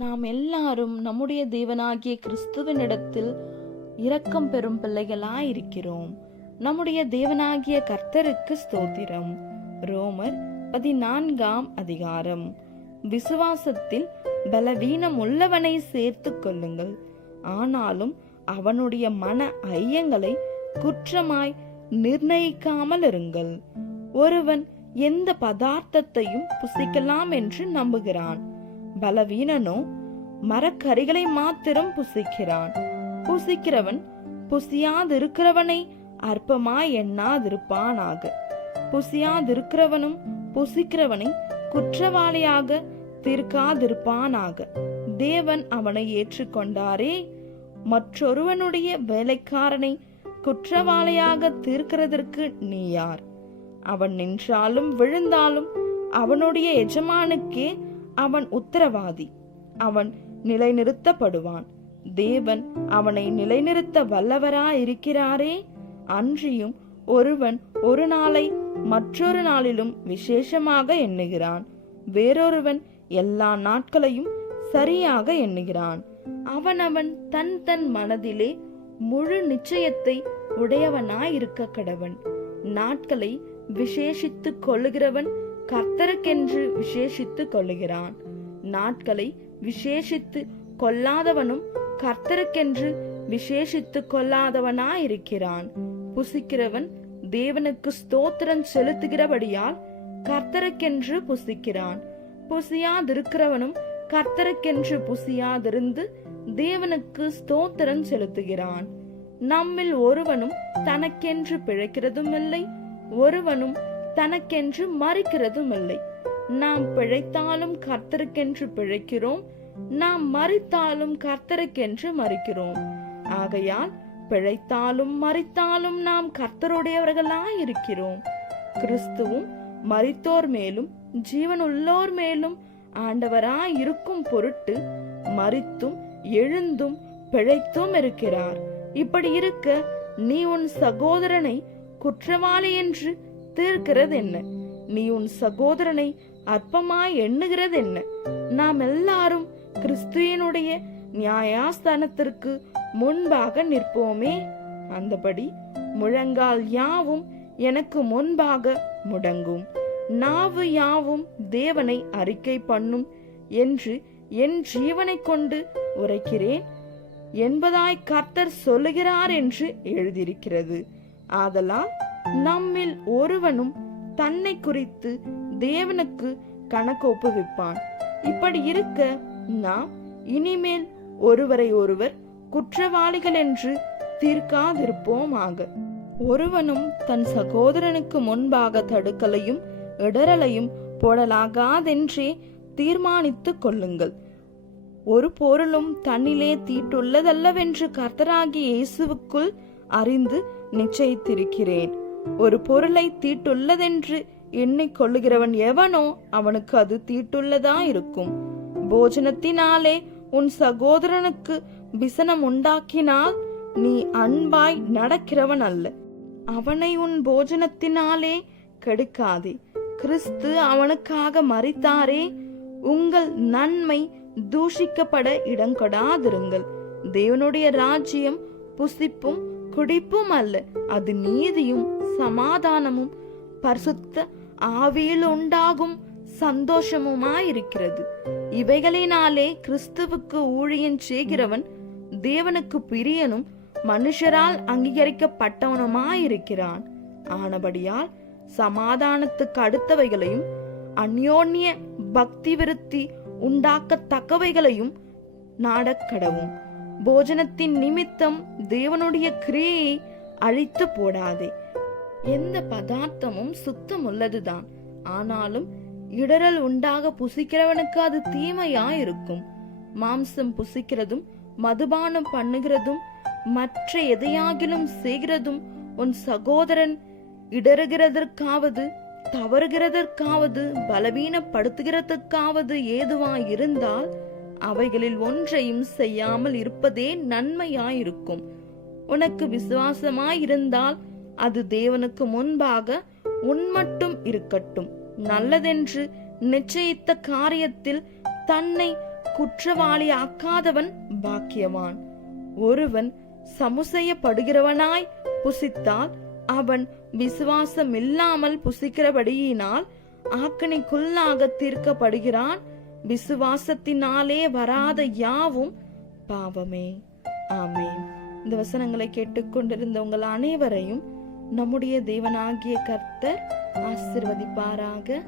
நாம் எல்லாரும் நம்முடைய தேவனாகிய கிறிஸ்துவனிடத்தில் இரக்கம் பெறும் பிள்ளைகளாயிருக்கிறோம். நம்முடைய தேவனாகிய கர்த்தருக்கு ஸ்தோத்திரம். ரோமர் பதினான்காம் அதிகாரம். விசுவாசத்தில் பலவீனம் உள்ளவனை சேர்த்து கொள்ளுங்கள். ஆனாலும் அவனுடைய மன ஐயங்களை குற்றமாய் நிர்ணயிக்காமல் இருங்கள். ஒருவன் எந்த பதார்த்தத்தையும் புசிக்கலாம் என்று நம்புகிறான். பலவீனனோ மரக்கறிகளை மாத்திரம் புசிக்கிறான். புசிக்கிறவன் புசியாதிருக்கிறவனை அற்பமாய் எண்ணாதிருப்பானாக. புசியாதிருக்கிறவனும் புசிக்கிறவனை குற்றவாளியாக தீர்க்காதிருப்பானாக. தேவன் அவனை ஏற்றுக்கொண்டாரே. மற்றொருவனுடைய வேலைக்காரனை குற்றவாளியாக தீர்க்கிறதற்கு நீ யார்? அவன் நின்றாலும் விழுந்தாலும் அவனுடைய எஜமானுக்கே அவன் உத்தரவாதி. அவன் நிலைநிறுத்தப்படுவான். தேவன் அவனை நிலைநிறுத்த வல்லவராயிருக்கிறாரே. அன்றியும் ஒருவன் ஒரு நாளை மற்றொரு நாளிலும் விசேஷமாக எண்ணுகிறான். வேறொருவன் எல்லா நாட்களையும் சரியாக எண்ணுகிறான். அவனவன் தன் தன் மனதிலே முழு நிச்சயத்தை உடையவனாயிருக்க கடவன். நாட்களை விசேஷித்துக் கொள்ளுகிறவன் கர்த்தருக்கென்று விசேஷித்துக் கொள்ளுகிறான். நாட்களை விசேஷித்து கொள்ளாதவனும் கர்த்தருக்கென்று விசேஷித்து கொள்ளாதவனாயிருக்கிறான். புசிக்கிறவன் தேவனுக்கு ஸ்தோத்திரம் செலுத்துகிறபடியால் கர்த்தருக்கென்று புசிக்கிறான். புசியாதிருக்கிறவனும் கர்த்தருக்கென்று புசியாதிருந்து தேவனுக்கு ஸ்தோத்திரம் செலுத்துகிறான். நம்மில் ஒருவனும் தனக்கென்று பிழைக்கிறதும் இல்லை ஒருவனும் தனக்கென்று மறிக்கிறதும் இல்லை நாம் பிழைத்தாலும் கர்த்தருக்கென்று பிழைக்கிறோம். நாம் மறித்தாலும் கர்த்தருக்கென்று மறிக்கிறோம். ஆகையால் பிழைத்தாலும் மறித்தாலும் நாம் கர்த்தருடையவர்களாயிருக்கிறோம். கிறிஸ்துவும் மறித்தோர் மேலும் ஜீவனுள்ளோர் மேலும் ஆண்டவராய் இருக்கும் பொருட்டு மறித்தும் எழுந்தும் பிழைத்தும் இருக்கிறார். இப்படி இருக்க நீ உன் சகோதரனை குற்றவாளி என்று தீர்க்கிறது என்ன? நீ உன் சகோதரனை அற்பமாய் எண்ணுகிறது என்ன? நாம் எல்லாரும் கிறிஸ்துவனுடைய நியாயாஸ்தானத்திற்கு முன்பாக நிற்போமே. அந்தபடி முழங்கால் யாவும் எனக்கு முன்பாக முடங்கும். நாவு யாவும் தேவனை அறிக்கை பண்ணும் என்று என் ஜீவனை கொண்டு உரைக்கிறேன். என்பதாய் கர்த்தர் சொல்லுகிறார் என்று எழுதியிருக்கிறது. ஆதலால் நம்மில் ஒருவனும் தன்னை குறித்து தேவனுக்கு கணக்கு ஒப்புவிப்பான். இப்படி இருக்க நாம் இனிமேல் ஒருவரை ஒருவர் குற்றவாளிகள் என்று தீர்க்காதிருப்போமாக. ஒருவனும் தன் சகோதரனுக்கு முன்பாக தடுக்கலையும் இடரலையும் போடலாகாதென்றே தீர்மானித்துக் கொள்ளுங்கள். ஒரு பொருளும் தன்னிலே தீட்டுள்ளதல்லவென்று கர்த்தராகி இயேசுவுக்குள் அறிந்து நிச்சயித்திருக்கிறேன். ஒரு பொருளை தீட்டுள்ளதென்று எண்ணிக்கொள்ளுகிறவன் எவனோ அவனுக்கு அது தீட்டுள்ளதா இருக்கும். போஜனத்தினாலே உன் சகோதரனுக்கு விசனம் உண்டாக்கினால் நீ அன்பாய் நடக்கிறவன் அல்ல. அவனை உன் போஜனத்தினாலே கெடுக்காதே. கிறிஸ்து அவனுக்காக மறித்தாரே உங்கள் நன்மை தூஷிக்கப்பட இடங்கொடாதிருங்கள். தேவனுடைய ராஜ்யம் புசிப்பும் குடிப்பும் அல்ல அது நீதியும் சமாதானமும் பரிசுத்த ஆவியில் உண்டாகும் சந்தோஷமுமாயிருக்கிறது. இவைகளினாலே கிறிஸ்துவுக்கு ஊழியம் செய்கிறவன் தேவனுக்கு பிரியனும் மனுஷரால் அங்கீகரிக்கப்பட்டவனுமாயிருக்கிறான். ஆனபடியால் சமாதானத்துக்கு அடுத்தவைகளையும் அந்யோன்ய பக்தி விருத்தி உண்டாக்கத்தக்கவைகளையும் நாடக்கடவும். போஜனத்தின் நிமித்தம் தேவனுடைய கிரியையை அழித்து போடாதே எந்த பதார்த்தமும் சுத்தம் உள்ளதுதான் ஆனாலும் இடரல் உண்டாக புசிக்கிறவனுக்கு அது தீமையா இருக்கும் மாம்சம் புசிக்கிறதும் மதுபானம் பண்ணுகிறதும் மற்ற எதையாகிலும் செய்கிறதும் உன் சகோதரன் இடறுகிறதற்காவது தவறுகிறதற்காவது பலவீனப்படுத்துகிறதற்காவது ஏதுவாய் இருந்தால் அவைகளில் ஒன்றையும் செய்யாமல் இருப்பதே நன்மையாயிருக்கும். உனக்கு விசுவாசமாயிருந்தால் அது தேவனுக்கு முன்பாக உன்மட்டும் இருக்கட்டும். நல்லதென்று நிச்சயித்த காரியத்தில் தன்னை குற்றவாளி ஆக்காதவன் பாக்கியவான். ஒருவன் சமுசையப்படுகிறவனாய் புசித்தால் அவன் விசுவாசம் இல்லாமல் புசிக்கிறபடியினால் ஆக்கணிக்குள்ளாக தீர்க்கப்படுகிறான். விசுவாசத்தினாலே வராத யாவும் பாவமே. ஆமே இந்த வசனங்களை கேட்டுக்கொண்டிருந்த உங்கள் அனைவரையும் நம்முடைய தேவனாகிய கர்த்தர் ஆசிர்வதிப்பாராக.